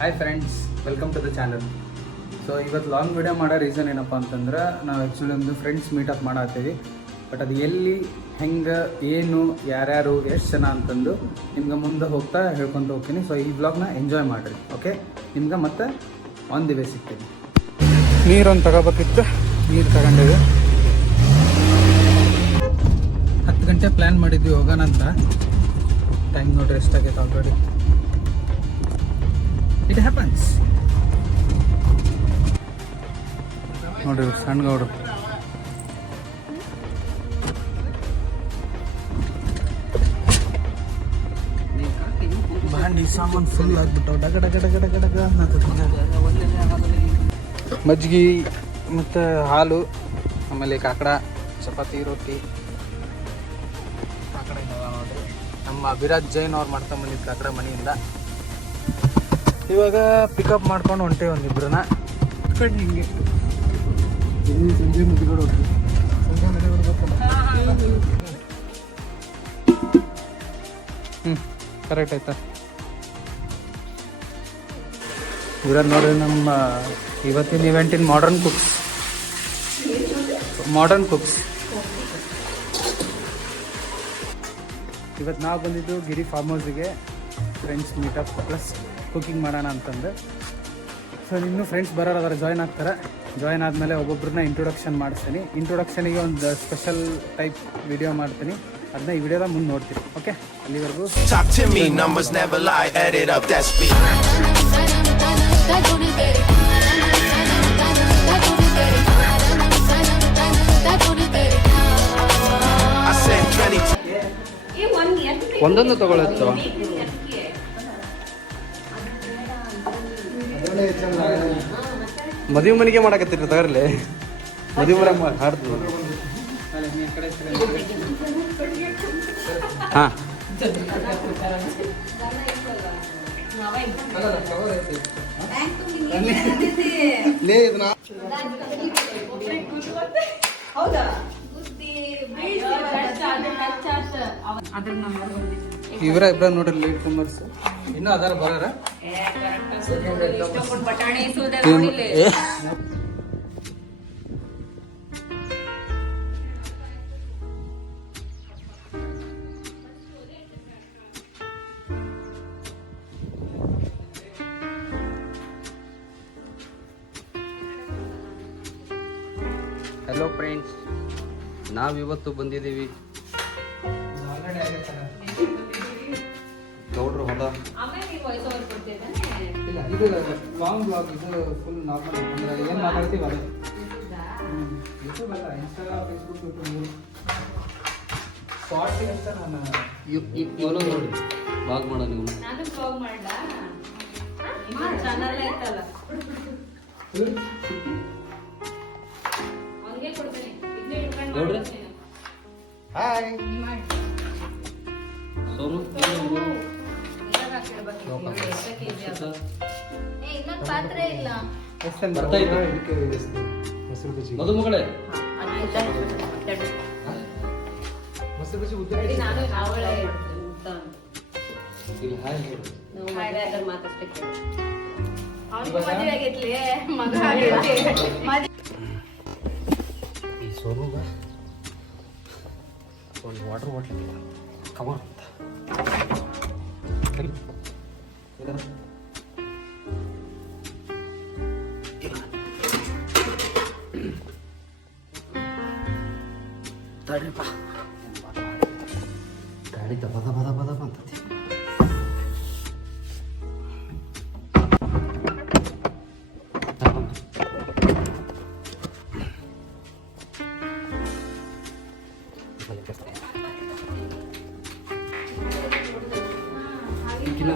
Hi friends, welcome to the channel. So ಇವತ್ತು long video ಮಾಡೋ reason ಏನಪ್ಪ ಅಂತಂದ್ರೆ ನಾವು ಆ್ಯಕ್ಚುಲಿ ಒಂದು ಫ್ರೆಂಡ್ಸ್ ಮೀಟಪ್ ಮಾಡತ್ತೀವಿ. ಬಟ್ ಅದು ಎಲ್ಲಿ, ಹೆಂಗೆ, ಏನು, ಯಾರ್ಯಾರು, ಎಷ್ಟು ಜನ ಅಂತಂದು ನಿಮ್ಗೆ ಮುಂದೆ ಹೋಗ್ತಾ ಹೇಳ್ಕೊತ ಹೋಗ್ತೀನಿ. ಸೊ ಈ ಬ್ಲಾಗ್ನ ಎಂಜಾಯ್ ಮಾಡಿರಿ. ಓಕೆ, ನಿಮ್ಗೆ ಮತ್ತೆ ಆನ್ ದಿ ವೇ ಸಿಗ್ತೀನಿ. ನೀರೊಂದು ತಗೋಬೇಕಿತ್ತು, ನೀರು ತಗೊಂಡಿದ್ದೆ. 10 ಗಂಟೆ ಪ್ಲ್ಯಾನ್ ಮಾಡಿದ್ವಿ ಹೋಗೋಣ ಅಂತ. ಟೈಮ್ ನೋಡ್ರಿ ಎಷ್ಟಾಗೈತೆ ಆಲ್ರೆಡಿ. It happens. ನೋಡ್ರಿ ಸಣ್ಣ ಗೌಡ್ರು ಬಾಂಡಿ ಸಾಮಾನು ಫುಲ್ ಆಗ್ಬಿಟ್ಟು ಡಗ ಡಗ ಡಗ ಡಗ ಡಗ ಮಜ್ಜಿಗೆ ಮತ್ತು ಹಾಲು, ಆಮೇಲೆ ಕಾಕಡ, ಚಪಾತಿ, ರೊಟ್ಟಿ. ಕಾಕಡ ನೋಡ್ರಿ ನಮ್ಮ ಅಭಿರಾಜ್ ಜೈನ್ ಅವ್ರು ಮಾಡ್ಕೊಂಡು ಬಂದಿದ್ದು ಕಾಕಡ ಮನೆಯಿಂದ. ಇವಾಗ ಪಿಕಪ್ ಮಾಡ್ಕೊಂಡು ಹೊಂಟೇವೆ ಒಂದಿಬ್ರನ್ನ. ಹಿಂಗೆ ಸಂಜೆ ಮುಗಿಗಳು ಹೋಗ್ತೀವಿ. ಸಂಜೆ ಮನೆಗೆ ಕರೆಕ್ಟ್ ಆಯ್ತಾ? ಇರೋದು ನೋಡ್ರಿ ನಮ್ಮ ಇವತ್ತಿನ ಇವೆಂಟಿನ ಮಾಡರ್ನ್ ಕುಕ್ಸ್. ಇವತ್ತು ನಾವು ಬಂದಿದ್ದು ಗಿರಿ ಫಾರ್ಮ್ ಹೌಸಿಗೆ ಫ್ರೆಂಡ್ಸ್ ಮೀಟಪ್ ಪ್ಲಸ್ ಕುಕಿಂಗ್ ಮಾಡೋಣ ಅಂತಂದು. ಸೊ ಇನ್ನೂ ಫ್ರೆಂಡ್ಸ್ ಬರೋರು ಅದರ ಜಾಯ್ನ್ ಆಗ್ತಾರೆ. ಜಾಯ್ನ್ ಆದಮೇಲೆ ಒಬ್ಬೊಬ್ಬರನ್ನ ಇಂಟ್ರೊಡಕ್ಷನ್ ಮಾಡಿಸ್ತೀನಿ. ಇಂಟ್ರೊಡಕ್ಷನಿಗೆ ಒಂದು ಸ್ಪೆಷಲ್ ಟೈಪ್ ವಿಡಿಯೋ ಮಾಡ್ತೀನಿ. ಅದನ್ನ ಈ ವಿಡಿಯೋದ ಮುಂದೆ ನೋಡ್ತೀನಿ. ಓಕೆ, ಅಲ್ಲಿವರೆಗೂ ಒಂದೊಂದು ತಗೊಳ್ಳೋದು. ಮದುವೆ ಮನೆಗೆ ಮಾಡಕತ್ತೀರಿ ತಗರ್ಲಿ. ಮದುವೆ ಮರ ಹಾಡ್ದು. ಹಾಂ, ಇವರ ಇಬ್ಬರ ನೋಡ್ರಿ ಲೇಟ್ ಕಮರ್ಸ್. ಇನ್ನೂ ಅದಾರ ಬರೋರ. ಹಲೋ ಫ್ರೆಂಡ್ಸ್, ನಾವಿವತ್ತು ಬಂದಿದ್ದೀವಿ ಗೌಡ್ರು ಹೊಲ. ಇಲ್ಲ, ಇದು ಲಾಂಗ್ ಬ್ಲಾಗ್, ಇದು ಫುಲ್ ನಾರ್ಮಲ್. ಅಂದ್ರೆ ಏನು ಮಾತಾಡ್ತೀವಿ ಅದು. ಯೂಟ್ಯೂಬ್ ಅಲ್ಲ, ಇನ್ಸ್ಟಾಗ್ರಾಮ್, ಫೇಸ್ಬುಕ್, ಯೂಟ್ಯೂಬ್ ಶಾರ್ಟ್ಸಿಗೆ ಅಂತ ನಾನು ಇವನು ನೋಡಿ ಬ್ಲಾಗ್ ಮಾಡೋ ನೀವು. ನಾನು ಬ್ಲಾಗ್ ಮಾಡಲ್ಲ, ಚಾನಲ್ ಐತಲ್ಲ ಅವನಿಗೆ ಕೊಡ್ತೀನಿ. ಗೌಡ್ರೆ ಹಾಯ್. ಸೋನು ಇನ್ನೊಂದು ಪಾತ್ರೆ ಇಲ್ಲ. ಮದುಮಗಳೇ ಮೊಸರು ಬಜ್ಜಿ ಉದ್ದ ನಾನು ಅವಳೇ ಇಲ್ಲಿ ಹಾಯ್ ಹೇಳಿ. ಮದುವೆ ಆಗೈತ್ಲಿ, ಮಗ ಆಗೈತಿ. ಈ ಸೋನುಗ ಒಂದು ವಾಟರ್ ಬಾಟ್ಲ್ ಕವರ್ ಅಂತ ತಡಿಪ್ಪ. ಗಾಡಿ ದಬ ದಬ ದಬ ದಬ ಅಂತತಿ.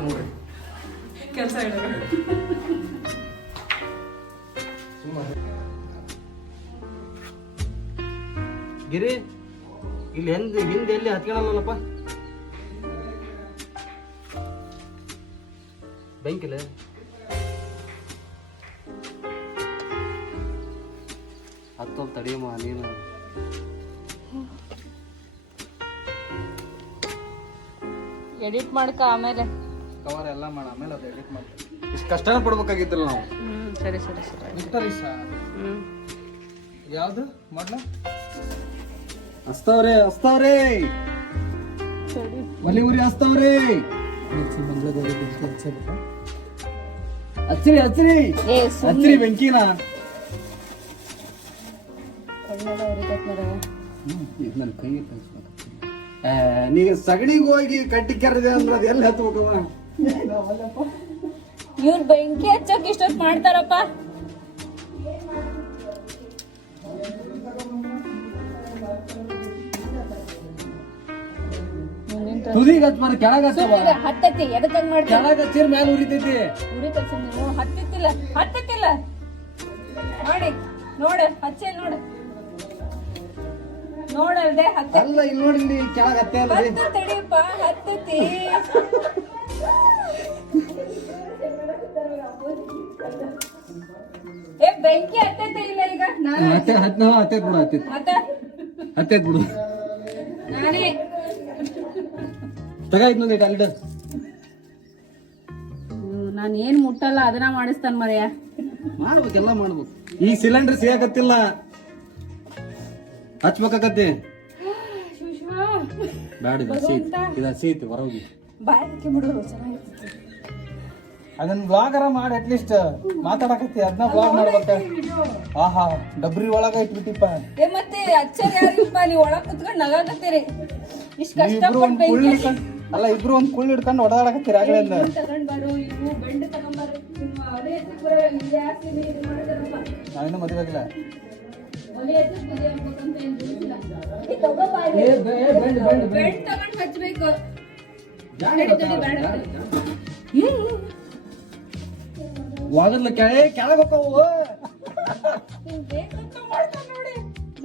ನೋಡ್ರಿ ಕೆಲಸ ಗಿರಿ ಇಲ್ಲಿ ಹಿಂದೆ ಎಲ್ಲಿ ಹತ್ಕೊಳ್ಳಲ್ಲಪ್ಪ ಬೆಂಕಿಲ್ಲ. ಹತ್ತೊಂದು ತಡಿಯಮ್ಮ ನೀನು. ಎಡಿಟ್ ಮಾಡ್ಕ ಆಮೇಲೆ ಕವರ್ ಎಲ್ಲ ಮಾಡಿ ಆಮೇಲೆ ಅದು ಎಡಿಟ್ ಮಾಡ್ತೀವಿ. ಇಷ್ಟು ಕಷ್ಟನ ಪಡ್ಬೇಕಾಗಿತ್ತಲ್ಲ ನಾವು. ಸರಿ ಸರಿ ಸರಿ ವಿಕ್ಟರೀಶ ಯಾವುದು ಮಾಡ್ಲ ಹಚ್ತಾವ್ರೆ ಒಲಿ ಉರಿ ಹಚ್ತಾವ್ರೆ. ಹಚ್ಚಿರಿ ಬೆಂಕಿನ. ನನ್ನ ಕೈ ನೀಗ ಸಗಣಿಗೆ ಹೋಗಿ ಕಟ್ಟಿ ಕೆರದೆ ಅಂದ್ರೆ ಅದು ಎಲ್ಲಿ ಹತ್ಬೇಕವ? ಇವ್ರು ಬೆಂಕಿ ಹಚ್ಚಕ್ ಇಷ್ಟೊತ್ತು ಮಾಡ್ತಾರಪ್ಪ. ತುದಿಗೆ ಹಚ್ಬಾರ, ಕೆಳಗೆ ಹಚ್ಚವ. ಹತ್ತತಿ ಎದಕ್ ಹಂಗ್ ಮಾಡ್ತೀವಿ? ಕೆಳಗೆ ಹಚ್ಚಿರ ಮೇಲೆ ಉರಿತೈತಿ. ಉರಿತೈತಿ ನೀವು ಹತ್ತತಿಲ್ಲ ನೋಡಿ ನೋಡ ಹಚ್ಚೆ ನೋಡಲ್ದೆ ಅಲ್ಲ ಇಲ್ಲಿ ನೋಡಿ, ಇಲ್ಲಿ ಕೆಳಗೆ ಹತ್ತೆ ಅಲ್ಲ ರೀ. ತಡಿಯಪ್ಪ ಹತ್ತತಿ. ಏ ಬೆಂಕಿ ಹತ್ತೈತೆ ಇಲ್ಲ ಈಗ ನಾನು ಹತ್ತೈತ್ ಬಿಡು. ನಾನೇ ತಗಾಯ್ತು ನೋಡಿ ಅಲ್ಲಿ. ನಾನು ಏನ್ ಮುಟ್ಟಲ್ಲ ಅದನ್ನ ಮಾಡಿಸ್ತಾನ ಮರೆಯ. ಮಾಡ್ಬೇಕೆಲ್ಲ ಮಾಡ್ಬೇಕು. ಈ ಸಿಲಿಂಡರ್ ಸಿಗಾಕತ್ತಿಲ್ಲ, ಹಚ್ಬೇಕಾಕತ್ತಿ. ಬ್ಯಾಡ, ಇದು ಹಸಿ ಐತಿ ಹೊರಗೆ. ಬಾಯ್ ಬಿಡು ಚೆನ್ನಾಗಿರ್ತೈತಿ. ಅದನ್ನ ಬ್ಲಾಗರ ಮಾಡಿ ಅಟ್ಲೀಸ್ಟ್ ಮಾತಾಡಕತ್ತಿ, ಅದನ್ನ ಬ್ಲಾಗ್ ಮಾಡ್ಬೇಕ. ಆಹಾ ಡಬ್ರಿ ಒಳಗ ಇಟ್ಬಿಟ್ಟಿಪ್ಪ. ಏ ಮತ್ತೆ ಅಚ್ಚರಿ ಯಾರಿಪ್ಪ ನೀವು ಒಳಗ್ ಕುತ್ಕೊಂಡು ನಗಾಕತ್ತೀರಿ. ಇಷ್ಟ ಕಷ್ಟಪಟ್ಟು ಬೆಂಕಿ ಅಲ್ಲ ಇಬ್ರು ಒಂದ್ ಕುಳ್ಳಿ ಹಿಡ್ಕೊಂಡು ಹೊಡೆದಾಡಕತ್ತೀರಿ ಆಗಲಿಂದ. ತಗೊಂಡ್ ಬಾರು, ಇವು ಬೆಂಡ್ ತಗೊಂಡ್ ಬಾರು, ಅದೇ ಬರೋ ಜಾಸ್ತಿ ಇದು ಮಾಡ್ತಾರಪ್ಪ. ನಾವಿನ್ನೂ ಮದುವೆ ಆಗಿಲ್ಲ. ಒಲೆ ಎತ್ತಿ ಮದುವೆ ಆಗ್ಬೇಕಂತ ಏನ್ ರೂಲ್ಸಿಲ್ಲ. ಈ ತಗೋ ಬಾಯಿ. ಬೆಂಡ್ ತಗೊಂಡ್ ಹಚ್ಬೇಕು. ತಡಿ ಬೇಡ. ವಾಗದ್ಲ ಕೆಳಗೆ ಹೋಗವು. ನೀನ್ ಬೇಕಂತ ಮಾಡ್ತಾನ ನೋಡಿ.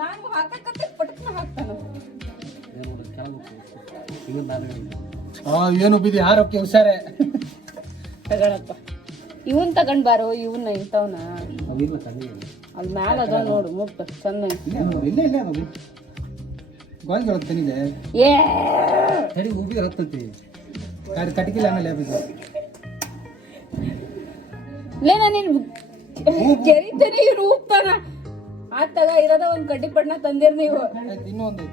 ನಾನು ಹಾಕಕತ್ತೆ ಪಟಕ್ನ ಹಾಕ್ತಾನ. ಏನು ಬಿದಿ ಆರೋಗ್ಯ ಹುಷಾರೆ. ತಗೊಳಪ್ಪ ಇವನ್ ತಗೊಂಡ್ ಬಾರೋ, ಇವನ್ನ ಇಂಥವ್ನ ಅಲ್ಲಿ ಮ್ಯಾಲ ಅದ ನೋಡು ಮುಟ್ಟು ಚೆನ್ನಾಗಿ. ಇಲ್ಲೇ ಗೋಲ್ ಜೋಳತ್ತೇನಿದೆ. ಏ ತಡಿ ಹೂಬಿ ಹತ್ತತಿ. ಕಟ್ಕಿಲ್ಲ ಆಮೇಲೆ ಲೇ ನಾನು ಕೆರಿತೇನೆ ಇವ್ರು ಉಪ್ತಾನ. ಆತಾಗ ಇರೋದ ಒಂದ್ ಕಡ್ಡಿ ಪಡ್ನ ತಂದಿರ್ ನೀವು. ಇನ್ನೊಂದು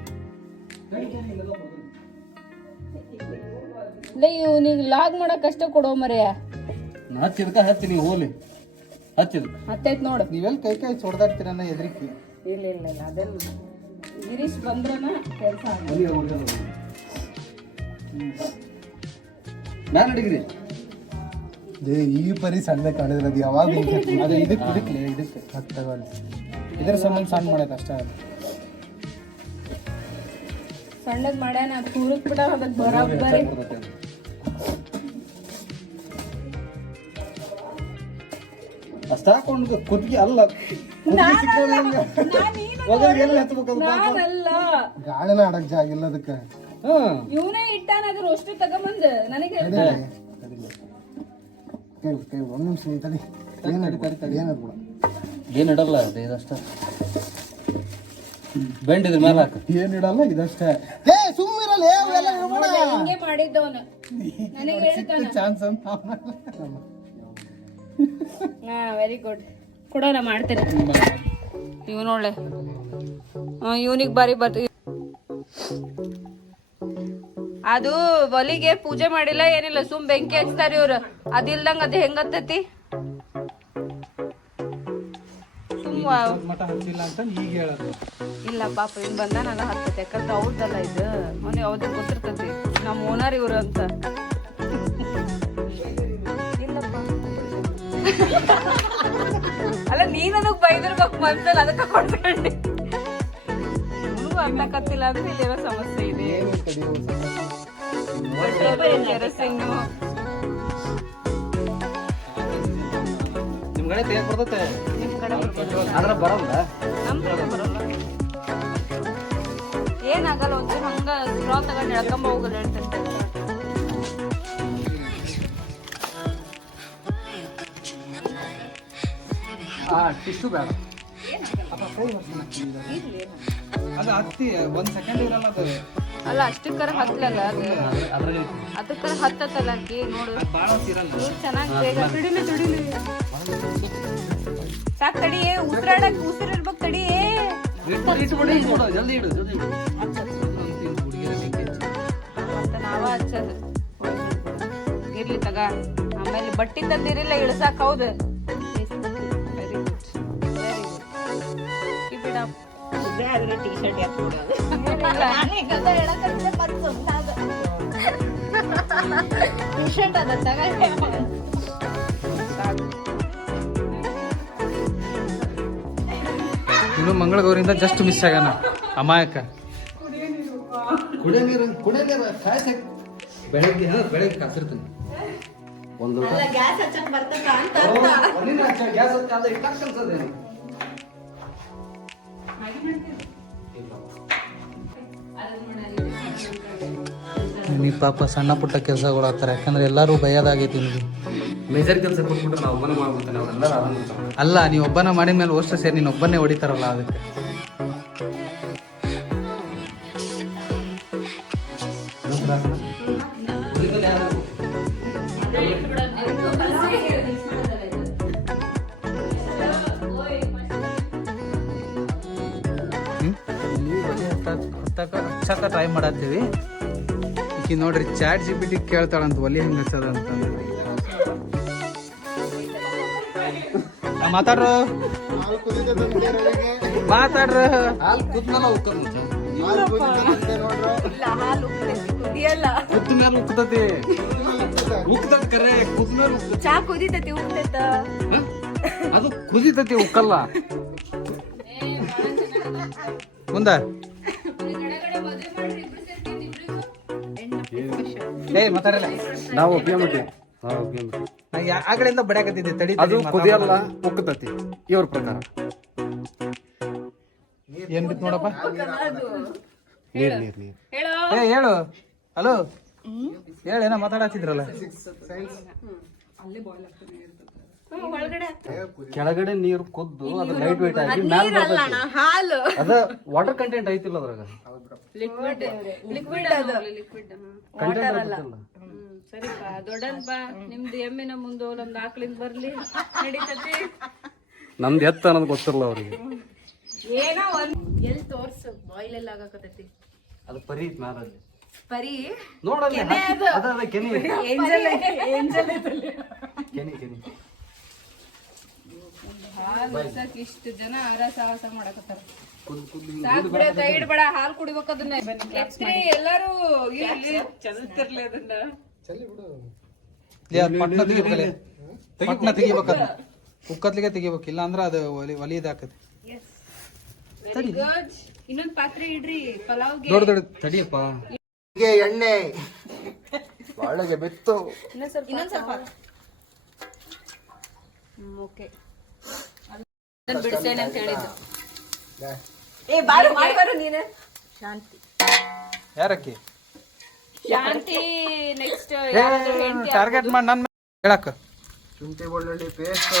ಲೇ ಇವ್ನಿಗೆ ಲಾಗ್ ಮಾಡಕ್ ಕಷ್ಟ ಕೊಡೋ ಮರೆಯ. ಹಚ್ಚಿದ್ಕ ಹಚ್ಚಿ ನೀವು ಹೋಲಿ ಹಚ್ಚಿದ್ ಹತ್ತೈತ್ ನೋಡು. ನೀವೆಲ್ಲ ಕೈ ಹೊಡೆದಾಡ್ತೀರ ಎದ್ರಿಕಿ. ಇಲ್ಲ ಅದೆಲ್ಲ ಗಿರೀಶ್ ಬಂದ್ರನ ಕೆಲಸ. ನಾನು ಅಡಿಗ್ರಿ ಈ ಪರಿ ಸಣ್ಣ ಕಾಣಿದ್ರೆ ಅದು ಯಾವಾಗ ಅದು ಇದಕ್ಕೆ ಹತ್ತಗಲ್ಲ. ಇದ್ರ ಸಂಬಂಧ ಸಣ್ಣ ಮಾಡೈತೆ ಅಷ್ಟೇ. ಸಣ್ಣದ್ ಮಾಡ್ಯಾನ ಅದು ಕೂರಕ್ ಬಿಡ ಅದಕ್ಕೆ ಬರೋಬ್ಬರಿ. ಅಷ್ಟಾಕೊಂಡು ಕುತ್ತಿಗೆ ಅಲ್ಲ ನಾನಲ್ಲ ಗಾಳಿನ ಆಡಕ್ ಜಾಗ ಇಲ್ಲ ಅದಕ್ಕೆ. ಇವನೇ ಇಟ್ಟಾನ ಅದ್ರ ಅಷ್ಟು ತಗೊಂಬಂದ್ ನನಗೆ ಒಂದ್ ನಿಮಿಷ ತಡಿ. ಏನದ್ ಬಿಡ ಏನ್ ಇಡಲ್ಲ ಇದಷ್ಟ ಬೆಂಡ್ ಇದ್ರ ಮೇಲೆ ಹಾಕ. ಏನ್ ಇಡಲ್ಲ ಇದಷ್ಟೇ. ಹಿಂಗೆ ಮಾಡಿದ್ದವನು ನನಗೆ ಹೇಳ್ತಾನ. ಚಾನ್ಸ್ ಅಂತ ಹಾ ವೆರಿ ಗುಡ್ ಕೊಡೋಣ ಮಾಡ್ತೇನೆ. ಇವನು ಒಳ್ಳೆ ಇವನಿಗೆ ಬಾರಿ ಬರ್ತೀವಿ. ಅದು ಒಲಿಗೆ ಪೂಜೆ ಮಾಡಿಲ್ಲ ಏನಿಲ್ಲ, ಸುಮ್ ಬೆಂಕಿ ಹಚ್ತಾರ ಇವ್ರು. ಅದಿಲ್ದಂಗ ಅದು ಹೆಂಗತ್ತೈತಿ ಮಠ ಹಚ್ಚಿಲ್ಲ ಅಂತ ಈಗ ಹೇಳೋದು. ಇಲ್ಲ ಪಾಪ ಇನ್ ಬಂದಾನಲ್ಲ ಹತ್ತೈತಿ. ಯಾಕಂದ್ರೆ ಅವ್ರದ್ದಲ್ಲ ಇದು ಮೊನ್ನೆ ಯಾವ್ದು ಗೊತ್ತಿರ್ತೈತಿ ನಮ್ಮ ಓನರ್ ಇವ್ರು ಅಂತ. ಇಲ್ಲಪ್ಪ ಅಲ್ಲ ನೀ ನನಗ್ ಬೈದಿರ್ಬೇಕು ಮನ್ಸಲ್ಲಿ, ಅದಕ್ಕೆ ಕೊಡ್ಕೊಂಡೆ. ನೀವು ಆಗ್ಲಕತ್ತಿಲ್ಲ ಅಂದ್ರೆ ಇಲ್ಲಿರೋ ಸಮಸ್ಯೆ ಇದೆ. ಕೆರಸಿನ್ನು ನಿಮ್ ಕಡೆ ತೆಗಿಯಕ್ ಬರ್ತೈತೆ, ನಿಮ್ ಕಡೆ ಆದ್ರ ಬರಲ್ಲ. ನಮ್ ಕಡೆ ಬರಲ್ಲ. ಏನಾಗಲ್ಲ, ಒಂಚೂರು ಹಂಗ ಸ್ಟ್ರಾ ತಗೊಂಡು ಎಳ್ಕೊಂಬ ಹೋಗಲ್ಲ ಹೇಳ್ತೇನೆ. ಟಿಶ್ಯೂ ಬೇಡ. ಅದು ಹತ್ತಿ 1 ಸೆಕೆಂಡ್ ಇರಲ್ಲ ಅದು. ಅಲ್ಲ ಅಷ್ಟಕ್ಕರ ಹತ್ತಲಲ್ಲ ಅದು ಅದಕ್ಕರ ಹತ್ತತ್ತಲ್ಲ ಅಕ್ಕಿ ನೋಡು ಇವ್ರು ಚೆನ್ನಾಗಿ ಬೇಗ ತುಡಿಲಿ ಸಾಕ್ ತಡಿ ಉಸಿರಾಡಕ್ ಉಸಿರಿರ್ಬೇಕು ತಡಿ ಮತ್ತೆ ನಾವ ಹಚ್ಚದು ಇರ್ಲಿ ತಗ ಆಮೇಲೆ ಬಟ್ಟಿ ತಂದಿರಿಲ್ಲ ಇಳ್ಸಾಕ್ ಹೌದು very good keep it up T shirt ಅದ ತಗೊಂಡೆ ಇನ್ನು ಮಂಗಳಗೌರಿಯಿಂದ ಜಸ್ಟ್ ಮಿಸ್ ಆಗ್ಯಾನ ಅಮಾಯಕ. ಕುಡಿಯ ನೀರು ಕಾಯ್ಸ ಬೆಳಗ್ಗೆ ಕಾಸಿರ್ತೀನಿ ಒಂದು ಗ್ಯಾಸ್ ಹಚ್ಚಕ್ ಬರ್ತದ ಅಂತ ಗ್ಯಾಸ್ ಅಲ್ಲ ಇಟ್ಟಾಕ ಕಲ್ಸದೇನು ನೀ ಪಾಪ ಸಣ್ಣ ಪುಟ್ಟ ಕೆಲಸಗಳು ಆಗ್ತಾರೆ, ಯಾಕಂದ್ರೆ ಎಲ್ಲರೂ ಭಯದಾಗೈತಿ ನಿಮಗೆ. ಮೇಜರ್ ಕೆಲಸ ಕೊಟ್ಬಿಟ್ರೆ ನಾವು ಒಬ್ಬನೇ ಮಾಡ್ಬಿಡ್ತಾನೆ ಅವರೆಲ್ಲರೂ ಆರಾಮ ಇರ್ತಾರೆ. ಅಲ್ಲ ನೀವು ಒಬ್ಬನ ಮಾಡಿದ ಮೇಲೆ ಅಷ್ಟು ಸೇರಿ ನೀನು ಒಬ್ಬನೇ ಹೊಡಿತಾರಲ್ಲ ಅದಕ್ಕೆ. ಹಚ್ಚಕ ಟ್ರೈ ಮಾಡತ್ತೀವಿ. ಈಗ ನೋಡ್ರಿ ಚಾಟ್ GPT ಕೇಳ್ತಾಳಂತ ಒಲಿ ಹೆಂಗೆ ಹಚ್ಚದ ಅಂತ. ಮಾತಾಡ್ರು ಹಾಲು ಕುದ್ಮೇಲೆ ಉಕ್ಕಂತ ಕುದ್ದ ಮೇಲೆ ಉಕ್ಕತತಿ ಉಕ್ಕತತ್ ಕರೆ ಕುದ್ಮೇಲೆ ಚಾ ಕುದಿತತಿ ಉಕ್ತೈತ ಅದು ಕುದಿತತಿ ಉಕ್ಕಲ್ಲ. ಮುಂದ ಮಾತಾಡಲ್ಲ. ನಾವು ಒಪ್ಪಿಗೆ ಆ ಕಡೆಯಿಂದ ಬಡ್ಯಾಕತ್ತಿದ್ದೆ ತಡಿ. ಅದು ಕುದಿಯಲ್ಲ ಉಕ್ಕತತಿ ಇವ್ರ ಪ್ರಕಾರ. ಏನ್ ಬಿತ್ತು ನೋಡಪ್ಪ. ನೀರ್ ನೀರ್ ನೀರ್ ಏ ಹೇಳು. ಹಲೋ ಹೇಳೇನ ಮಾತಾಡತ್ತಿದ್ರಲ್ಲ. ಕೆಳಗಡೆ ನೀರು ಕುದ್ದು ಅದು ಲೈಟ್ ವೇಟ್ ಆಗಿ ಮ್ಯಾಲ ಬರ್ತೈತಿ. ಹಾಲು ಅದ ವಾಟರ್ ಕಂಟೆಂಟ್ ಐತಿಲ್ಲ ಅದ್ರಾಗ. ಲಿಕ್ವಿಡ್ ಅದು ಕಂಟೆಂಟ್ ಐತಿಲ್ಲ. ಸರಿಪಾ ದೊಡ್ಡದ್ ಬಾ ನಿಮ್ದು ಎಮ್ಮಿನ ಮುಂದೆ ನಮ್ದು ಆಕಳಿಂದ ಬರ್ಲಿ ನಡೀತತಿ. ನಮ್ದು ಎತ್ತ ಅನ್ನೋದು ಗೊತ್ತಿರಲ್ಲ ಅವ್ರಿಗೆ. ಏನೋ ಒಂದ್ ಎಲ್ಲಿ ತೋರ್ಸು ಬಾಯ್ಲ್ ಎಲ್ಲ ಆಗಾಕತೈತಿ. ಅದು ಪರಿ ಮ್ಯಾಲ ಪರಿ ನೋಡಲ್ಲ ಅದ ಕೆನಿ ಏಂಜಲ್ ಕೆನಿ ಕೆನಿ ಹಾಲು ಕುಡ್ಸಕ್ ಇಷ್ಟು ಜನ ಸಾಹಸ ಮಾಡಕತ್ತಾರ. ಸಾಕ್ ಬಿಡ ಕೈ ಇಡ್ಬೇಡ, ಹಾಲು ಕುಡಿಬೇಕು ಅದನ್ನ. ಎತ್ರಿ ಎಲ್ಲಾರು ಚಲಿಸ್ತಿರ್ಲಿ ಅದನ್ನ. ಪಟ್ನ ತೆಗಿಬೇಕಲ್ಲ, ಪಟ್ನ ತೆಗಿಬೇಕಲ್ಲ, ಉಕ್ಕತ್ಲಿಗೆ ತೆಗಿಬೇಕು, ಇಲ್ಲ ಅಂದ್ರ ಅದು ಒಲಿ ಇದಾಕತಿ. Very good. ಇನ್ನೊಂದ್ ಪಾತ್ರೆ ಇಡ್ರಿ ಪಲಾವ್ಗೆ. ದೊಡ್ಡ ದೊಡ್ಡ ತಡಿಯಪ್ಪ. ಎಣ್ಣೆ ಒಳಗೆ ಬಿತ್ತು. ಇನ್ನೊಂದ್ ಸ್ವಲ್ಪ ಓಕೆ. ಬಿಡಿಸೇನೆ ಅಂತ ಹೇಳಿದ್ದು. ಶಾಂತಿ ಯಾರಕ್ಕಿ ಶಾಂತಿ ನೆಕ್ಸ್ಟ್ ಟಾರ್ಗೆಟ್ ಮಾಡಿ ನನ್ನ ಹೇಳಕ್ಕ. ಶುಂಠಿ ಬೆಳ್ಳುಳ್ಳಿ ಪೇಸ್ಟ್,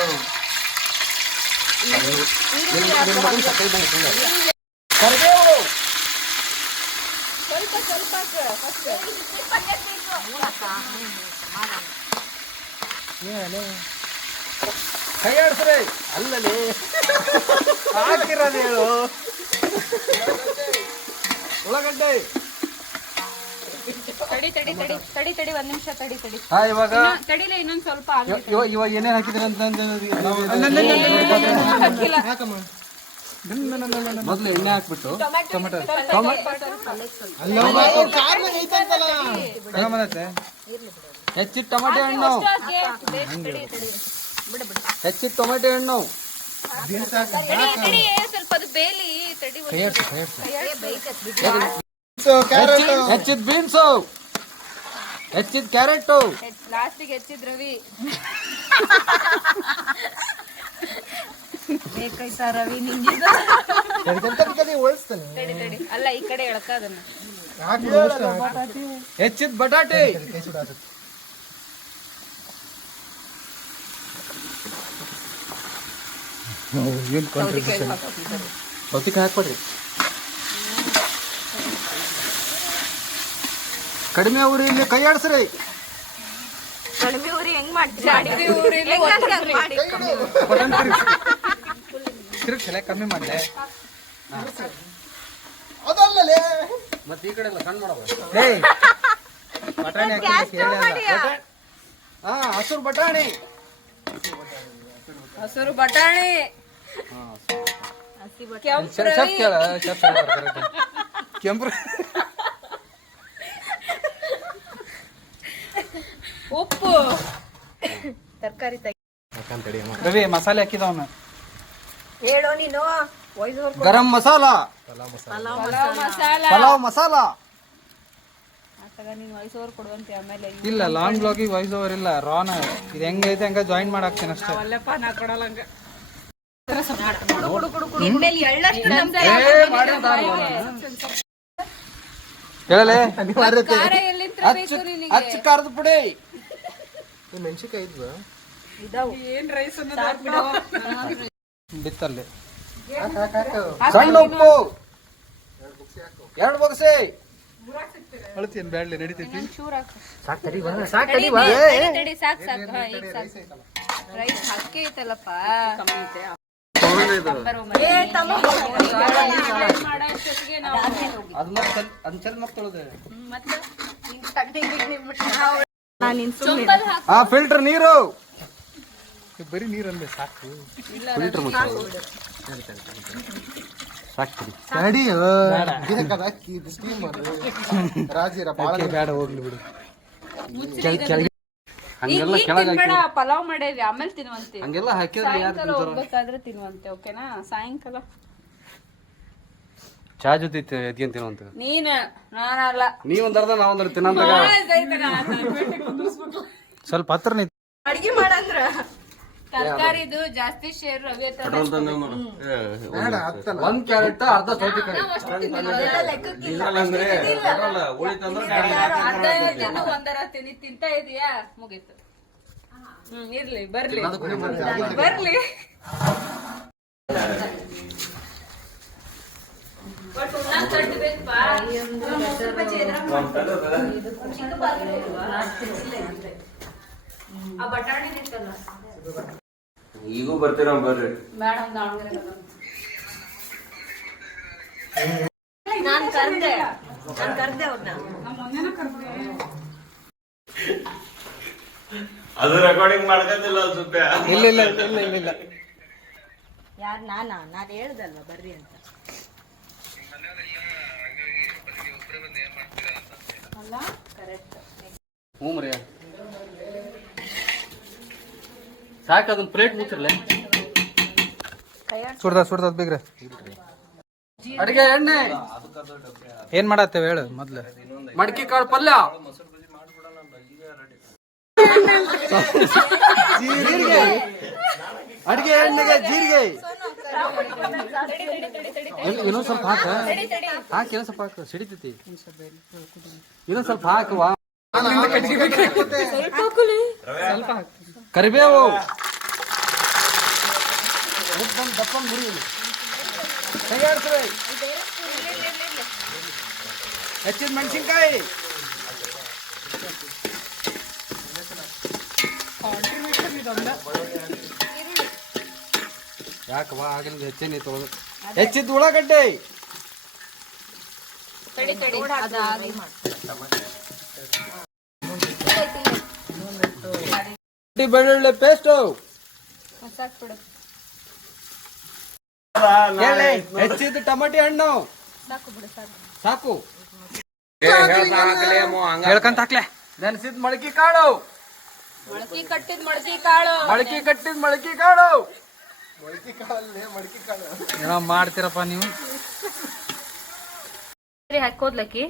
ಕೈ ಆಡ್ಸ್ರಿ ಅಲ್ಲಲ್ಲಿ ಹಾಕಿರೋದು ಹೇಳು. ಉಳ್ಳಾಗಡ್ಡೆ ತಡಿ ಒಂದ್ ನಿಮಿಷ ತಡಿ. ಇವಾಗ ತಡಿಲೆ ಇನ್ನೊಂದ್ ಸ್ವಲ್ಪ ಇವಾಗ ಏನೇನ್ ಹಾಕಿದ್ರಿ ಅಂತ ಮೊದ್ಲು ಎಣ್ಣೆ ಹಾಕ್ಬಿಟ್ಟು ಟೊಮೆಟೊ ಹೆಚ್ಚಿಟ್ಟು ಟೊಮೆಟೊ ಹಣ್ಣು ಹೆಚ್ಚಿಟ್ಟು ಟೊಮೆಟೊ ಹಣ್ಣು ಸ್ವಲ್ಪ ಅದು ಬೇಲಿ ತಡಿ. ಹೆಚ್ಚಿದ ಬೀನ್ಸು ಹೆಚ್ಚಿದ ಕ್ಯಾರೆಟು ಲಾಸ್ಟಿಗೆ ಹೆಚ್ಚಿದ್ ರವಿ ಬೇಕಾಯ್ತಾ ರವಿ ನಿಂಗಿದ. ತಡಿ ಅಲ್ಲ ಈ ಕಡೆ ಎಳ್ಕ ಅದನ್ನ. ಹೆಚ್ಚಿದ ಬಟಾಟೆ ಸೌತಿಕಾಯಿ ಹಾಕ್ಬಿಡ್ರಿ. ಕಡಿಮೆ ಊರಿಯಲ್ಲಿ ಕೈ ಆಡ್ಸ್ರಿ. ಕಡಿಮೆ ಊರಿ ಹೆಂಗ್ ಮಾಡ್ತೀರಿ ಜಾಸ್ತಿ ಊರಿಲಿ ಮಾಡಿ ತಿರುಗ್ಸಲೆ ಕಮ್ಮಿ ಮಾಡ್ಲೆ. ಅದಲ್ಲಲೇ ಮತ್ತೆ ಈ ಕಡೆ ಎಲ್ಲ ಸಣ್ಣ ಮಾಡವ. ಏಯ್ ಬಟಾಣಿ ಹಾಕಿದ್ದಕ್ಕೆ ಹೇಳಲ್ಲ. ಹಸುರು ಬಟಾಣಿ. ಹಸಿರು ಬಟಾಣಿ ಕೆಂಪು ರವಿ, ಕೆಂಪು ಉಪ್ಪು ತರಕಾರಿ ರವಿ ಮಸಾಲೆ ಹಾಕಿದವನು. ಹೇಳೋ ನೀನು ವಾಯ್ಸ್ ಓವರ್ ಗರಂ ಮಸಾಲ, ಪಲಾವ್ ಮಸಾಲ. ಪಲಾವ್ ಮಸಾಲ. ಆತಗ ನೀನ್ ವಾಯ್ಸ್ ಓವರ್ ಕೊಡುವಂತೆ ಆಮೇಲೆ ಇಲ್ಲ ಲಾಂಗ್ ಬ್ಲಾಗಿಗೆ ವಾಯ್ಸ್ ಓವರ್ ಇಲ್ಲ, ರಾನ್ ಇದು ಹೆಂಗೈತೆ ಹಂಗ ಜಾಯಿನ್ ಮಾಡಾಕ್ತೀನಿ ಅಷ್ಟೇ. ಅಲ್ಲಪ್ಪ ನಾ ಕೊಡಲ್ಲ ಹಂಗ. ಇನ್ಮೇಲೆ ಎಳ್ಳಷ್ಟು ಹೇಳಲೆ. ಖಾರ ಎಲ್ಲಿಂದ ಬೇಕು ನಿನಗೆ? ಅಚ್ಚ ಖಾರದ ಪುಡಿ. ಮೆಣಸಿನ್ಕಾಯಿ ಇದ್ವಾ? ಏನ್ ರೈಸ್ ಬಿತ್ತಲ್ಲಿ ಸಣ್ಣ ಉಪ್ಪು 2 ಬೊಗಸೆ. ಅಳ್ತೀನಿ ಬ್ಯಾಡ್ಲಿ ನಡಿತೈತಿ. ತಡಿ ಸಾಕ್ ಸಾಕ್. ಹಾ ಈಗ ಸಾಕು. ರೈಸ್ ಹಾಕಿ ಐತಲ್ಲಪ್ಪ. ಮಾಡೋಷ್ಟೊತ್ತಿಗೆ ನಾವು ಅದು ಮತ್ತೆ ಅದನ್ನ ಚೆಲ್ ಮತ್ತೆ ತೊಳೆದೆ. ಚೊಂಬಲ್ ಹಾಕಿ ಆ ಫಿಲ್ಟರ್ ನೀರು. ಬರೀ ನೀರಲ್ಲೇ ಸಾಕು. ಫಿಲ್ಟರ್ ಸಾಕ್ರಿ. ತಡಿ ಅಕ್ಕಿ ಸ್ಟೀಮ್ ರಾಜಿರ ಬಾಳ ಬೇಡ ಹೋಗ್ಲಿ ಬಿಡು. ಹಂಗೆಲ್ಲ ಈಗ ಕೆಳಗೆ ತಿನ್ಬೇಡ, ಪಲಾವ್ ಮಾಡೇವಿ ಆಮೇಲೆ ತಿನ್ನುವಂತೆ. ಹಂಗೆಲ್ಲ ಹಾಕಿದ್ರೆ ಯಾರು ಸಾಯಂಕಾಲ ಹೋಗ್ಬೇಕಾದ್ರೆ ತಿನ್ನುವಂತೆ. ಓಕೆನಾ? ಸಾಯಂಕಾಲ ಚಾ ಜೊತೆ ಎದ್ಕೊಂಡ್ ತಿನ್ನುವಂತ. ನೀನ್ ನಾನಲ್ಲ. ನೀವೊಂದ್ ಅರ್ಧ ನಾವೊಂದ್ರ ತಿನ್ನಂತ. ಸ್ವಲ್ಪ ಹತ್ರ ನಿಂತು ಅಡಿಗೆ ಮಾಡಂದ್ರ ತರಕಾರಿದು ಜಾಸ್ತಿ ಶೇರ್ ರವಿ ಹತ್ರ ಬೇಡ ಹತ್ತಲ್ಲ. 1 ಕ್ಯಾರೆಟ್ ಅರ್ಧ ಸೌತೆಕಾಯಿ. ಒಂದರ ತಿಂತಾ ಇದೀಯಾ? ಮುಗೀತು. ಇರ್ಲಿ ಬರ್ಲಿ ಬರ್ಲಿ. ಬಟ್ ಉಣ್ಣಾಕ್ ಕಟ್ಟು ಬೇಕಪ್ಪ. ಆ ಬಟಾಣಿ ಇತ್ತಲ್ಲ ಈಗೂ ಬರ್ತೀರ ಬರ್ರಿ. ಬೇಡ ಒಂದ್ ದಾವಣಗೆರೆ ನಾನ್ ಕರ್ದೆ ಅವ್ರನ್ನ. ಅದು ರೆಕಾರ್ಡಿಂಗ್ ಮಾಡ್ಕತಿಲ್ಲ ಸುಪ್ಪ. ಇಲ್ಲ ಇಲ್ಲ ಇಲ್ಲ ಇಲ್ಲ ಇಲ್ಲ. ಯಾರ್ ನಾನ್ ಹೇಳ್ದಲ್ವಾ ಬರ್ರಿ ಅಂತ. ಅಲ್ಲ ಕರೆಕ್ಟ್. ಹ್ಞೂ ಮರ್ಯ ಸಾಕು. ಅದನ್ನ ಪ್ಲೇಟ್ ಮುಚ್ಚಿರ್ಲೆ. ಸುಡ್ದ ಬೇಗ್ರೆ. ಅಡಿಗೆ ಎಣ್ಣೆ. ಏನ್ ಮಾಡತ್ತೇವೆ ಹೇಳು ಮೊದ್ಲು. ಮಡಕಿ ಕಾಳು ಪಲ್ಯ. ಜೀರಿಗೆ. ಅಡಿಗೆ ಎಣ್ಣೆಗೆ ಜೀರಿಗೆ. ಇನ್ನೊಂದ್ ಸ್ವಲ್ಪ ಹಾಕ. ಹಾಕಿ ಇನ್ನೊಂದ್ ಸ್ವಲ್ಪ ಹಾಕು, ಸಿಡಿತೈತಿ. ಇನ್ನೊಂದ್ ಸ್ವಲ್ಪ ಹಾಕುವ. ಕರಿಬೇವು. ದಪ್ಪನ್ ಮುರಿ. ಹೆಚ್ಚಿದ ಮೆಣಸಿನ್ಕಾಯಿ. ಯಾಕವಾ ಆಗಿನ ಹೆಚ್ಚೇನಿ ತೊಗೊಳೋದು. ಹೆಚ್ಚಿದ ಉಳ್ಳಾಗಡ್ಡೆ. ಬೆಳ್ಳುಳ್ಳಿ ಪೇಸ್ಟ್. ಹೆಚ್ಚಿದ ಟಮಾಟಿ ಹಣ್ಣು. ಸಾಕು. ಹೇಳ್ಕಂತ ಹಾಕ್ಲೆ. ನೆನೆಸಿದ ಮೊಳಕೆ ಕಾಳು. ಮೊಳಕೆ ಕಟ್ಟಿದ್ ಮೊಳಕೆ ಕಾಳು. ಮೊಳಕೆ ಕಟ್ಟಿದ ಮೊಳಕೆ ಕಾಳು. ಏನೋ ಮಾಡ್ತೀರಪ್ಪ ನೀವು. ಹಾಕೋದ್ಲಕ್ಕಿ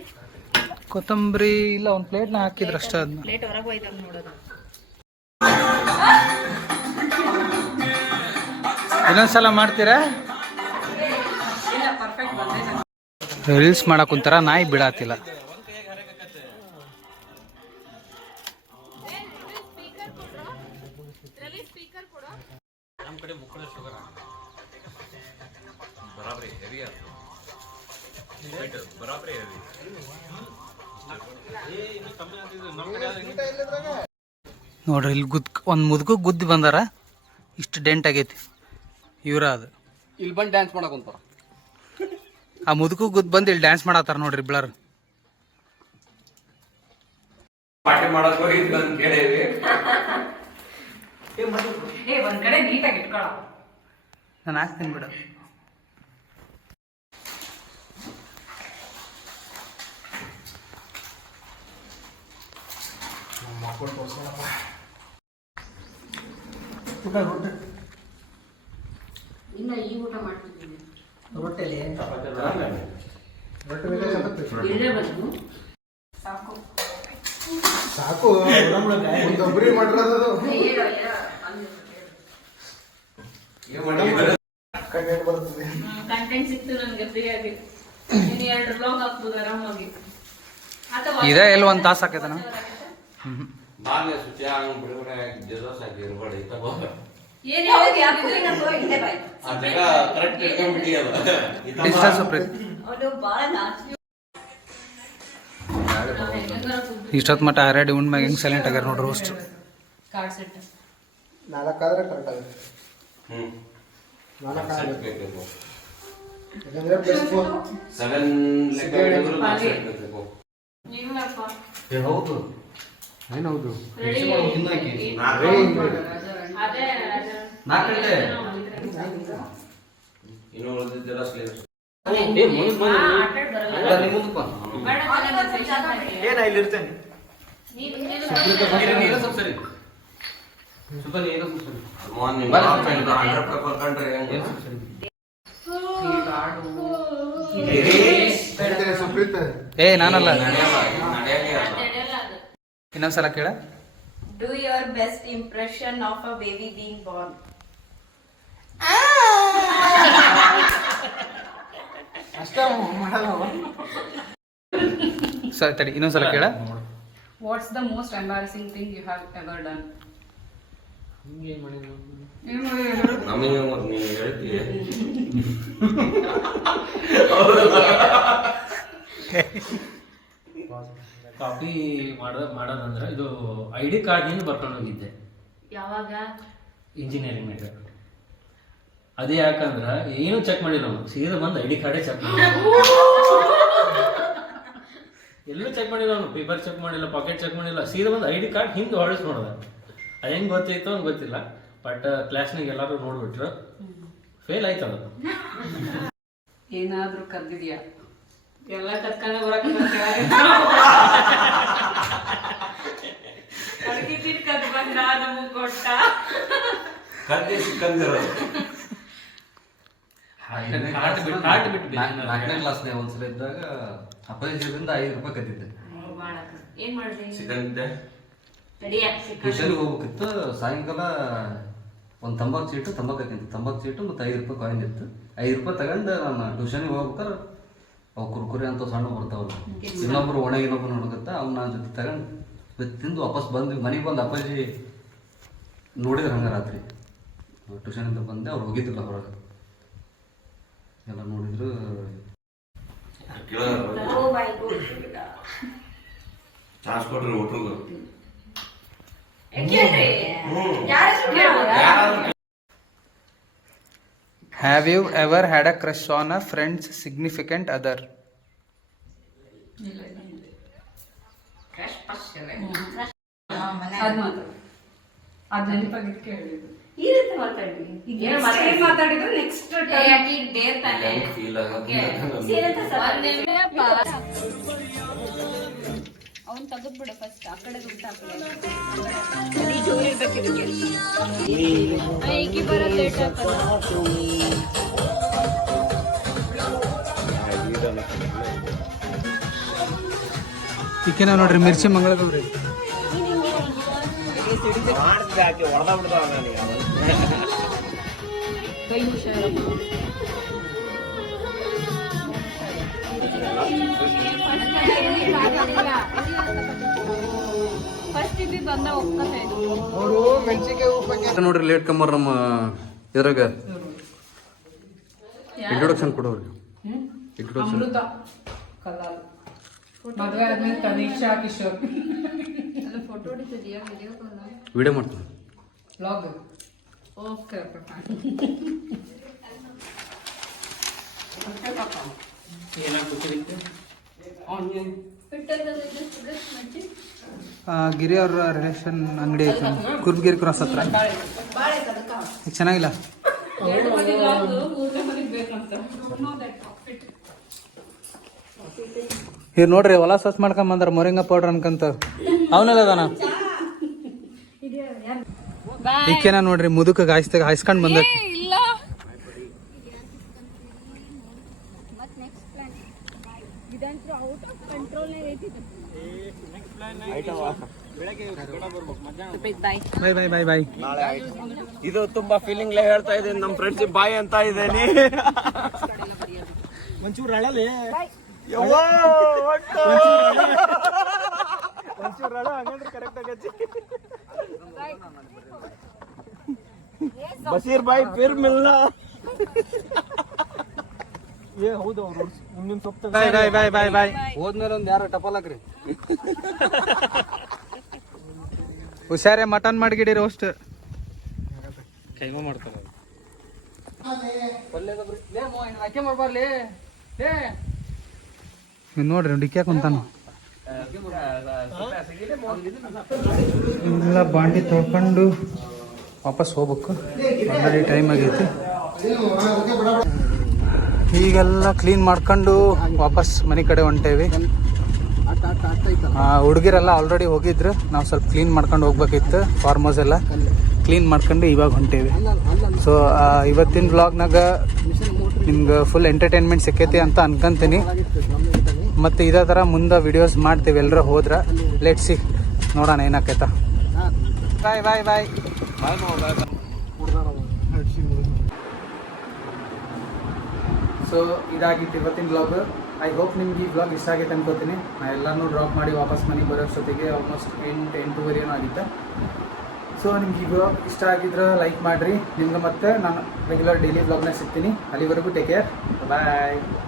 ಕೊತ್ತಂಬರಿ ಇಲ್ಲ, ಒಂದ್ ಪ್ಲೇಟ್ನ ಹಾಕಿದ್ರ ಅಷ್ಟೇ. ಅದನ್ನ ಪ್ಲೇಟ್ ಹೊರಗೆ ಹೋಯ್ತಾಗ ನೋಡೋದು. ಇನ್ನೊಂದ್ಸಲ ಮಾಡ್ತೀರಾ? ರೀಲ್ಸ್ ಮಾಡಕ್ ಕುಂತಾರ, ನಾಯಿ ಬಿಡಾತಿಲ್ಲ. ನೋಡ್ರಿ ಇಲ್ಲಿ ಒಂದು ಮುದುಕು ಗುದ್ದಿ ಬಂದಾರ, ಇಷ್ಟು ಡೆಂಟ್ ಆಗೈತಿ. ಇವ್ರ ಅದು ಇಲ್ಲಿ ಬಂದು ಡ್ಯಾನ್ಸ್ ಮಾಡಕ್ ಕುಂತಾರ. ಆ ಮುದುಕು ಗುದ್ದು ಬಂದು ಇಲ್ಲಿ ಡ್ಯಾನ್ಸ್ ಮಾಡತ್ತಾರ ನೋಡ್ರಿ ಇಬ್ಳಾರು. ಪಾರ್ಟಿ ಮಾಡಕ್ ಹೋಗಿದ್ವಿ ಅಂತ ಕೇಳೇವಿ. ಒಂದ್ ಕಡೆ ನೀಟಾಗಿ ಇಟ್ಕೊಳ. ನಾನು ಹಾಕ್ತೀನಿ ಬಿಡು. ಇನ್ನ ಈ ಊಟ ಮಾಡ್ತಿದ್ದೀನಿ. ಸಾಕು ಸಾಕು ಒಂದೊಬ್ಬರಿ ಮಾಡಿರೋದು ಕಂಟೆಂಟ್ ಬರ್ತದೆ. ಕಂಟೆಂಟ್ ಸಿಕ್ತು ನನ್ಗೆ ಫ್ರೀ ಆಗಿ. ಇನ್ನು 2 ಬ್ಲಾಗ್ ಹಾಕ್ಬೋದು ಆರಾಮಾಗಿ. ಇದೇ ಎಲ್ಲಿ ಒಂದು ತಾಸು ಆಕೈತೆ ನಾವು. ಬಾಲ್ಯ ಶುಚಿ ಹಂಗ್ ಬಿಡುಗಡೆ ಜೋಸ್ ಆಗಿ ಇರ್ಬೇಡಿ ತಗೋ. ಏನ್ ಹೌದು ಯಾಕೆ ಇಲ್ಲೇ ಬಾಯ್. ಆ ಜಾಗ ಕರೆಕ್ಟ್ ಇಟ್ಕೊಂಡ್ಬಿಟ್ಟಿಯಲ್ಲ. ಡಿಸ್ಟೆನ್ಸ್ ಸುಪ್ರೀತ್. ಅವನು ಬಾಳ ನಾಚಿ ಇಷ್ಟೊತ್ತು ಮಟ್ಟ ಆರ್ಯಾಡಿ ಉಂಡ್ ಮ್ಯಾಗ ಹೆಂಗ್ ಸೈಲೆಂಟ್ ಆಗ್ಯಾರ ನೋಡ್ರಿ ಅಷ್ಟು. ಕಾರ್ಡ್ ಸೆಟ್ 4 ಆದ್ರೆ ಕರೆಕ್ಟ್ ಆಗುತ್ತೆ. 4 ಸೆಟ್ ಬೇಕು. ಯಾಕಂದ್ರೆ +4 7 ಲೆಕ್ಕ ಹಿಡಿದ್ರು 4 ಸೆಟ್ ಬೇಕು. ನೀವಪ್ಪ ಹೌದು ಏನೌದು ರೆಡಿ ಅದೇ 4 ಗಂಟೆ ಇನ್ನು ಉಳಿದಿದ್ದೆಲ್ಲ ಸ್ಲೀವ್ಸ್. ಏನ ಇಲ್ಲಿ ಇರ್ತೇನೆ. ಮೋಹನ್ ನಿಮ್ಮ ಫ್ರೆಂಡ್ 100 ಬರ್ಕೊಂಡ್ರೆ ಹೆಂಗೆ? ಸುಪ್ರೀತ್ ಏ ನಾನಲ್ಲ, ನಡೆಯಲ್ಲ. ಇನ್ನೊಂದ್ಸಲ ಕೇಳ. Do your best impression of a baby being born. ಅಷ್ಟ ಮಾಡಲ್ಲ. ಸರಿ ತಡಿ ಇನ್ನೊಂದ್ಸಲ ಕೇಳ. What's the most embarrassing thing you have ever done? ನಮಗೆ ಮತ್ತೆ ನೀನು ಹೇಳ್ತೀಯ. ಕಾಪಿ ಮಾಡೋದಂದ್ರೆ ಇದು ID ಕಾರ್ಡ್ನಿಂದ ಬರ್ಕೊಂಡು ಹೋಗಿದ್ದೆ ಯಾವಾಗ? ಇಂಜಿನಿಯರಿಂಗ್ ಮೇಲೆ. ಅದೇ ಯಾಕಂದ್ರೆ ಏನು ಚೆಕ್ ಮಾಡಿಲ್ಲ ನಾವು, ಸೀದಾ ಬಂದು ID ಕಾರ್ಡೇ ಚೆಕ್ ಮಾಡಿಲ್ಲ. ಎಲ್ಲೂ ಚೆಕ್ ಮಾಡಿಲ್ಲ ಅವನು, ಪೇಪರ್ ಚೆಕ್ ಮಾಡಿಲ್ಲ, ಪಾಕೆಟ್ ಚೆಕ್ ಮಾಡಿಲ್ಲ, ಸೀದಾ ಬಂದು ID ಕಾರ್ಡ್ ಹಿಂದೆ ಹೊಳಿಸ್ ನೋಡ್ದೆ. ಅದು ಹೆಂಗೆ ಗೊತ್ತಾಯ್ತು ಅಂತ ಗೊತ್ತಿಲ್ಲ, ಬಟ್ ಕ್ಲಾಸ್ನಾಗ ಎಲ್ಲರೂ ನೋಡ್ಬಿಟ್ರು. ಫೇಲ್ ಆಯ್ತು ಅದು. ಏನಾದ್ರೂ ಕದ್ದಿದ್ಯಾ? ಎಲ್ಲ ಕತ್ಕೊಂಡ ಬರಕ್ ಕದ್ ಬಂದ ನಮಗ್ ಕೊಟ್ಟ. ಕದ್ದೆ ಸಿಕ್ಕಂದಿರೋದು. 4ನೇ ಕ್ಲಾಸ್ನೇ ಒಂದ್ಸಲ ಇದ್ದಾಗ ಅಪರಿಚಿತರಿಂದ 5 ರೂಪಾಯಿ ಕದ್ದಿದ್ದೆ. ಏನ್ ಮಾಡಿದ್ರಿ? ಸಿಕ್ಕಂದಿದ್ದೆ. ಟ್ಯೂಷನ್ಗೆ ಹೋಗ್ಬೇಕಿತ್ತು. ಸಾಯಂಕಾಲ ಒಂದು ತಂಬಾಕು ಚೀಟು ಮತ್ತು 5 ರೂಪಾಯಿ ಕಾಯಿನ್ ಇತ್ತು. 5 ರೂಪಾಯಿ ತಗೊಂಡು ನಾನು ಟ್ಯೂಷನ್ಗೆ ಹೋಗ್ಬೇಕಾರೆ ಅವು ಕುರ್ಕುರಿ ಅಂತ ಸಣ್ಣ ಬರ್ತಾವಲ್ಲ, ಇನ್ನೊಬ್ರು ಒಣಗಿನೊಬ್ಬರು ನೋಡಕತ್ತ ಅವ್ನ ನನ್ನ ಜೊತೆ ತಗೊಂಡು ತಿಂದು ವಾಪಸ್ ಬಂದ್ವಿ. ಮನೆಗೆ ಬಂದು ಅಪ್ಪಾಜಿ ನೋಡಿದ್ರೆ ಹಂಗೆ ರಾತ್ರಿ ಟ್ಯೂಷನಿಂದ ಬಂದೆ. ಅವ್ರು ಹೋಗಿದ್ದಿಲ್ಲ ಹೊರಗೆ, ಎಲ್ಲ ನೋಡಿದ್ರು. Oh my God. ಚಾನ್ಸ್ ಕೊಟ್ರಿ ಒಟ್ರಿಗೂ. ಕೇಳ್ರಿ. ಯಾರಷ್ಟು ಕೇಳೋದು? Have you ever had a crush on a friend's significant other? ಅದ್ ನೆನಪಾಗಿದ್ದು ಕೇಳಿದ್ದು. ಈ ರೀತಿ ಮಾತಾಡಿ. ಮಾತಾಡಿದ್ರು ನೆಕ್ಸ್ಟ್ ಫೀಲ್ ಅವ್ನ್ ತೆಗೆದ್ಬಿಡು ಫಸ್ಟ್, ಆ ಕಡೆ ದುಡ್ಡು ಈಗ ಬರೋದು ಲೇಟ್ ಆಗ್ತದೆ. ಈಕೆನ ನೋಡ್ರಿ ಮಿರ್ಚಿ ಮಂಗಳಗೌರಿ. ಕೈ ಹುಷಾರಪ್ಪ. ಫಸ್ಟ್ ಇಲ್ಲಿ ಬಂದ ಒಪ್ಕತೆ ಅವರು ಮೆಣಸಿನ್ಕಾಯಿ ಉಪ್ಪಕ್ಕೆ ನೋಡ್ರಿ ಲೇಟ್ ಕಮ್ಮರ್ ನಮ್ಮ ಇದ್ರಾಗ ಇಂಟ್ರೊಡಕ್ಷನ್ ಕೊಡೋರಿ. ಇಂಟ್ರೊಡಕ್ಷನ್ ಅಮೃತ ಕಲಾಲ್ ಮದುವೆ ಆದ್ಮೇಲೆ ತನಿಷಾ ಕಿಶೋರ್ ಫೋಟೋ ಹೊಡಿತಿದ್ಯಾ ವಿಡಿಯೋ ವಿಡಿಯೋ ಮಾಡ್ತೀನಿ. ಬ್ಲಾಗ್ ಓಕೆ ಗಿರಿ ಅವ್ರ ರಿಲೇಷನ್ ಅಂಗಡಿ ಐತೆ ಕುರ್ಬಗಿರಿ ಕ್ರಾಸ್ ಹತ್ರ. ಚೆನ್ನಾಗಿಲ್ಲ. ಇವ್ರು ನೋಡ್ರಿ ಹೊಲ ಸ್ವಚ್ಛ ಮಾಡ್ಕೊಂಡ್ ಬಂದಾರ ಮೊರಿಂಗ ಪೌಡರ್ ಅನ್ಕಂತ. ಅವನೆಲ್ಲ ಅದಾನ ಈಕೆನ ನೋಡ್ರಿ ಮುದುಕ ಹಾಯ್ಸ್ಕೊಂಡ್ ಬಂದ. ಇಲ್ಲ ಬಾಯ್ ಬಾಯ್ ಬಾಯ್ ಬಾಯ್. ಇದು ತುಂಬಾ ಫೀಲಿಂಗ್ ಹೇಳ್ತಾ ಇದ್ದೀನಿ. ನಮ್ಮ ಫ್ರೆಂಡ್ಶಿಪ್ ಬಾಯ್ ಅಂತ ಇದ್ದೇನೆ. ಒಂಚೂರು ಅಳಲಿ ಒಂಚೂರು ಅಳ ಹಂಗಂದ್ರೆ ಕರೆಕ್ಟ್ ಆಗಚ್ಚಿ. ಬಸೀರ್ ಬಾಯ್ ಫಿರ್ ಮಿಲ್ನ. ಏ ಹೌದು ಅವ್ರು ಮುಂದಿನ ಸೊಪ್ಪು. ಬಾಯ್ ಬಾಯ್ ಬಾಯ್ ಬಾಯ್ ಬಾಯ್. ಹೋದ್ಮೇಲೆ ಒಂದ್ ಯಾರು ಟಪಲ್ ಹಾಕ್ರಿ. ಹುಷಾರೇ ಮಟನ್ ಮಾಡಿಗಿಡಿ ರೋಸ್ಟ್. ಕೈಮಾ ಮಾಡ್ತಾರೆ. ನೋಡ್ರಿ ಡಿಕ್ಯಾ ಕುಂತಾನ. ಎಲ್ಲ ಬಾಂಡಿ ತೊಳ್ಕೊಂಡು ವಾಪಸ್ ಹೋಗ್ಬೇಕು. ಆಲ್ರೆಡಿ ಟೈಮ್ ಆಗೈತಿ. ಈಗೆಲ್ಲ ಕ್ಲೀನ್ ಮಾಡ್ಕೊಂಡು ವಾಪಸ್ ಮನೆ ಕಡೆ ಹೊಂಟೇವಿ. ಹುಡುಗಿರೆಲ್ಲ ಆಲ್ರೆಡಿ ಹೋಗಿದ್ರು. ನಾವು ಸ್ವಲ್ಪ ಕ್ಲೀನ್ ಮಾಡ್ಕೊಂಡು ಹೋಗ್ಬೇಕಿತ್ತು. ಫಾರ್ಮ್ ಹೌಸ್ ಎಲ್ಲ ಕ್ಲೀನ್ ಮಾಡ್ಕೊಂಡು ಇವಾಗ ಹೊಂಟೇವಿ. ಸೊ ಇವತ್ತಿನ ವ್ಲಾಗ್ನಾಗ ನಿಮ್ಗೆ ಫುಲ್ ಎಂಟರ್ಟೈನ್ಮೆಂಟ್ ಸಿಕ್ಕೈತಿ ಅಂತ ಅನ್ಕೊಂತೀನಿ. ಮತ್ತು ಇದೇ ಥರ ಮುಂದೆ ವಿಡಿಯೋಸ್ ಮಾಡ್ತೀವಿ ಎಲ್ಲರೂ ಹೋದ್ರೆ. ಲೆಟ್ಸ್ ಸಿ, ನೋಡೋಣ ಏನಾಕೈತ. ಬಾಯ್ ಬಾಯ್ ಬಾಯ್. ಸೊ ಇದಾಗಿತ್ತು ಇವತ್ತಿನ ವ್ಲಾಗ್. ಐ ಹೋಪ್ ನಿಮ್ಗೆ ಈ ವ್ಲಾಗ್ ಇಷ್ಟ ಆಗೈತೆ ಅನ್ಕೋತೀನಿ. ನಾ ಎಲ್ಲನೂ ಡ್ರಾಪ್ ಮಾಡಿ ವಾಪಸ್ ಮನೆಗೆ ಬರೋಷ್ಟೊತ್ತಿಗೆ ಆಲ್ಮೋಸ್ಟ್ 8-8:30 ಏನೋ ಆಗಿತ್ತು. ಸೊ ನಿಮ್ಗೆ ಈ ವ್ಲಾಗ್ ಇಷ್ಟ ಆಗಿದ್ರೆ ಲೈಕ್ ಮಾಡಿರಿ. ನಿಮ್ಗೆ ಮತ್ತೆ ನಾನು ರೆಗ್ಯುಲರ್ ಡೈಲಿ ವ್ಲಾಗ್ನ ಸಿಗ್ತೀನಿ. ಅಲ್ಲಿವರೆಗೂ ಟೇಕ್ ಕೇರ್, ಬಾಯ್.